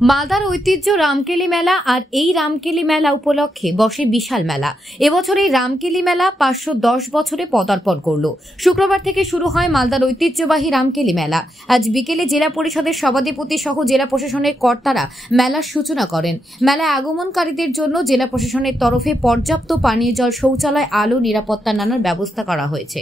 মালদার ঐতিহ্য রামকেলি মেলা আর এই রামকেলি মেলা উপলক্ষে বসে বিশাল মেলা। এবছর এই রামকেলি মেলা 510 বছরে পদার্পণ করলো। শুক্রবার থেকে শুরু হয় মালদার ঐতিহ্যবাহী রামকেলি মেলা। আজ বিকেলে জেলা পরিষদের সভাধিপতি সহ জেলা প্রশাসনের কর্তারা মেলার সূচনা করেন। মেলায় আগমনকারীদের জন্য জেলা প্রশাসনের তরফে পর্যাপ্ত পানীয় জল, শৌচালয়, আলো, নিরাপত্তার নানান ব্যবস্থা করা হয়েছে।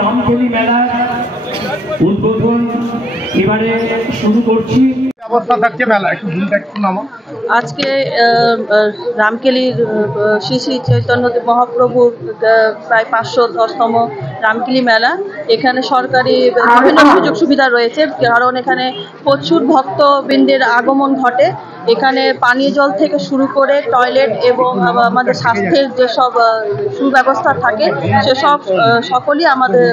রামকেলি মেলার উদ্বোধন এবারে শুরু করছি। অবস্থা থাকছে মেলা একটু নামো। আজকে রামকেলির শ্রী শ্রী চৈতন্যদেব মহাপ্রভুর প্রায় 510তম রামকেলি মেলা। এখানে সরকারি বিভিন্ন সুযোগ সুবিধা রয়েছে, কারণ এখানে প্রচুর ভক্তবৃন্দের আগমন ঘটে। এখানে পানীয় জল থেকে শুরু করে টয়লেট এবং আমাদের স্বাস্থ্যের যেসব সুব্যবস্থা থাকে সেসব সকলই আমাদের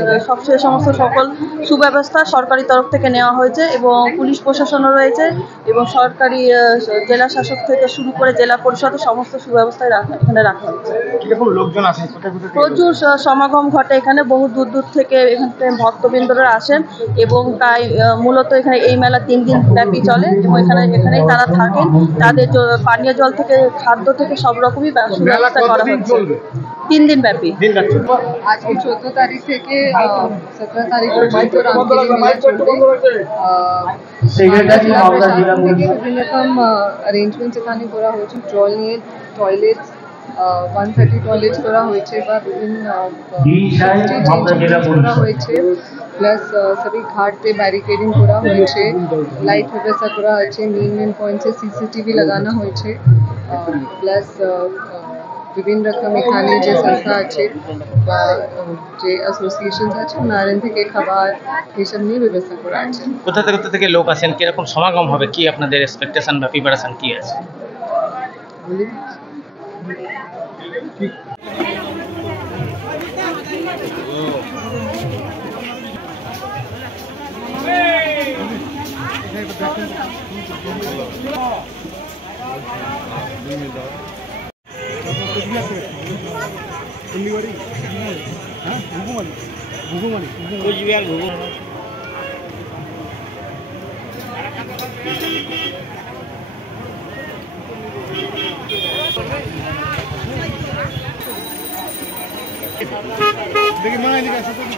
সে সমস্ত সকল সুব্যবস্থা সরকারি তরফ থেকে নেওয়া হয়েছে এবং পুলিশ প্রশাসনও রয়েছে এবং সরকারি জেলা শাসক থেকে শুরু করে জেলা পরিষদের সমস্ত সুব্যবস্থায় এখানে রাখা হয়েছে। প্রচুর সমাগম ঘটে এখানে, বহু দূর দূর থেকে এখানে ভক্তবৃন্দরা আসেন এবং তাই মূলত এখানে এই মেলা 3 দিন ব্যাপী চলে এবং এখানেই তারা থাকেন। তাদের পানীয় জল থেকে খাদ্য থেকে সব রকমই সুব্যবস্থা করা হচ্ছে 3 দিন ব্যাপী। আজকে 14 তারিখ থেকে 17 তারিখ পর্যন্ত রামকেলি মেলা চলবে। বিভিন্ন রকম অ্যারেঞ্জমেন্টস এখানে করা হয়েছে। টয়লেটস 130 টয়লেটস করা হয়েছে বা বিভিন্ন করা হয়েছে। प्लस सभी घाट पे बैरिकेडिंग करा হয়েছে, লাইট ব্যবস্থা করা হয়েছে, মেন পয়েন্টে সিসিটিভি লাগানো হয়েছে। প্লাস বিভিন্ন রকম এখানে যে সংস্থা আছে বা যে অ্যাসোসিয়েশন আছে নারায়ণ থেকে খাবার এসব নিয়ে ব্যবস্থা করা আছে। কোথা থেকে লোক আসেন, কিরকম সমাগম হবে, কি আপনাদের এক্সপেকটেশন বা প্রিপারেশন কি আছে? देखिए माँ इनका सब कुछ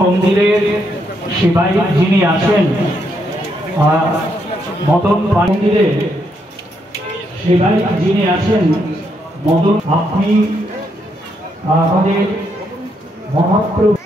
মন্দিরের সেবাই যিনি আছেন মদন মন্দিরের সেবাই যিনি আছেন মদন, আপনি আমাদের মহাপ্রভু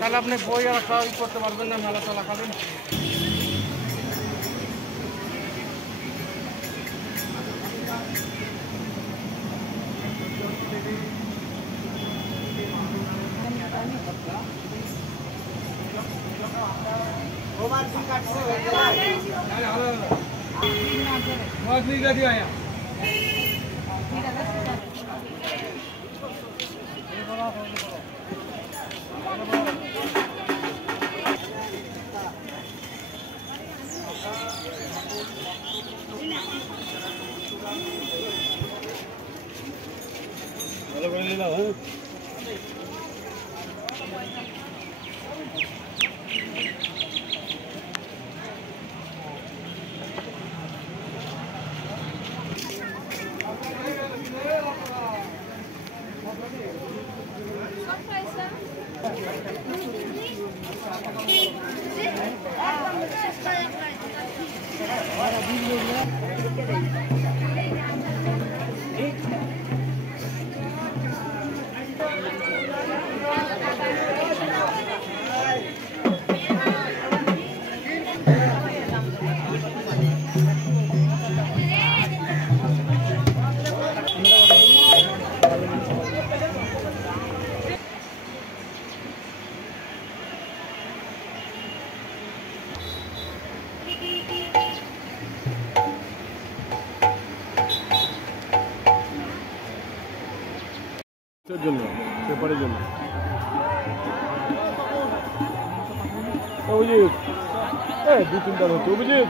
তাহলে আপনি বই আর একটা করতে পারবেন না মেলা চলাকালীন। জন্য পেপারের জন্য অভিজিৎ, 2-3টা হচ্ছে অভিজিৎ।